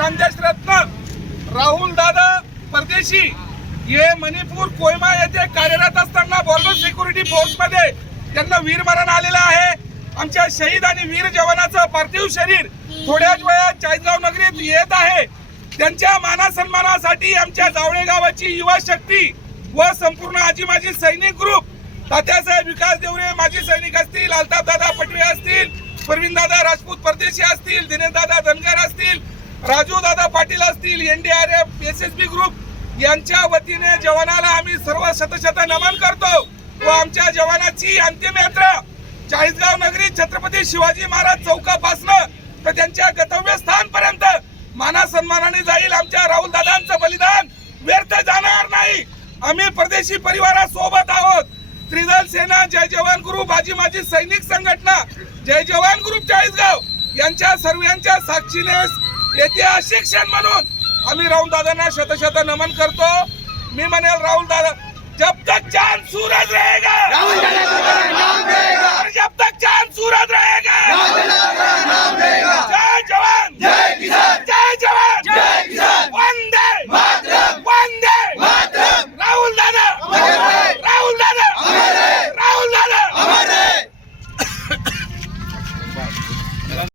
खानदेश रत्न राहुल दादा परदेशी हे मणिपूर कोहिमा येथे कार्यरत असताना बॉर्डर सिक्युरिटी फोर्स मध्ये त्यांना वीरमरण आलेलं आहे। आमच्या शहीद आणि वीर जवानाचं पार्थिव शरीर थोड्याच वेळात चाळीसगाव नगरीत येत आहे। त्यांच्या मानासन्मानासाठी आमच्या जावळे गावाची युवा शक्ती व संपूर्ण आजी माजी सैनिक ग्रुप, तात्यासाहेब विकास देवरे माजी सैनिक असतील, अल्ताफ दादा पटवे असतील, परवीन दादा राजपूत परदेशी असतील, दिनेश दादा धनगर असतील, राजू दादा पाटील असतील, NDRF SSB ग्रुप यांच्या वतीने जवानाला आम्ही सर्व शतशत नमन करतो व आमच्या जवानाची अंतिम यात्रा चाळीसगाव नगरी छत्रपती शिवाजी महाराज चौकापासून तर त्यांच्या गंतव्यस्थानपर्यंत माना सन्मानाने जाईल। आमच्या राहुल दादांचं बलिदान व्यर्थ जाणार नाही। आम्ही परदेशी परिवारासोबत आहोत। त्रिदल सेना, जय जवान ग्रुप, आजी माजी सैनिक संघटना, जय जवान ग्रुप चाळीसगाव यांच्या सर्वांच्या साक्षीने ऐतिहासिक क्षण म्हणून आम्ही राहुल दादांना शतशत नमन करतो। मी म्हणेल राहुल दादा जब तक